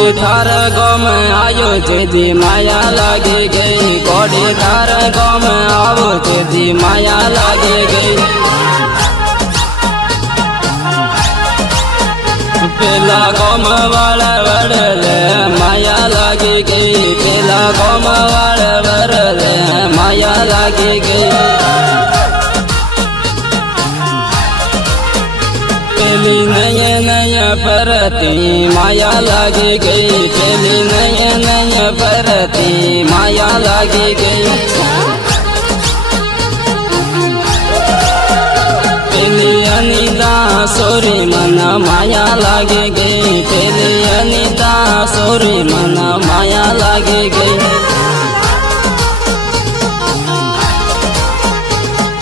गोड़ी थार गम आयो जेदी माया लागे गई। गोड़ी थार गम आवो जेदी माया लागे गई। पेला गम वाला वरले माया लागे गई। पेला गम वाला वरले माया लागे गई। पेली नय नय परती माया लागी गई। पेली नय नय परती माया लागी गई। पेली अनिता सोरी मन माया लागी गई। पेली अनिता सोरी मन माया लागी गई।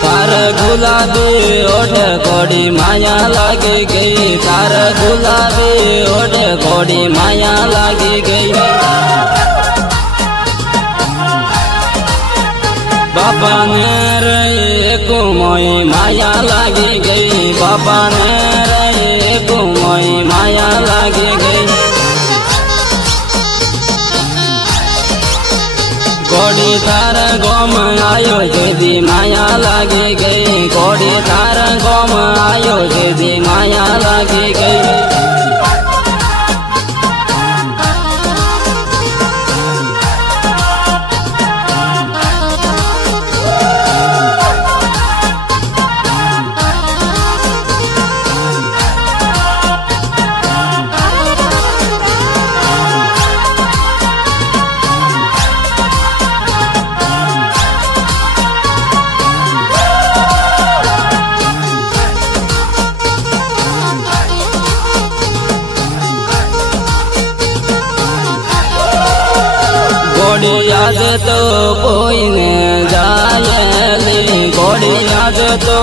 तार गुलाबी ओठ गोड़ी माया लागी गई। तार गुलाबी ओठ गोड़ी माया लागी गई। बाबा ने रे कुमोई माया लागी गई। बाबा ने रे कुमोई माया लागी गई। गोड़ी थार गम आयो जेदी माया लागी गई। गोड़ी थार गम आयो जेदी माया लागी गई। गोड़ी आज तो कोई न जाए। गोड़ी आज तो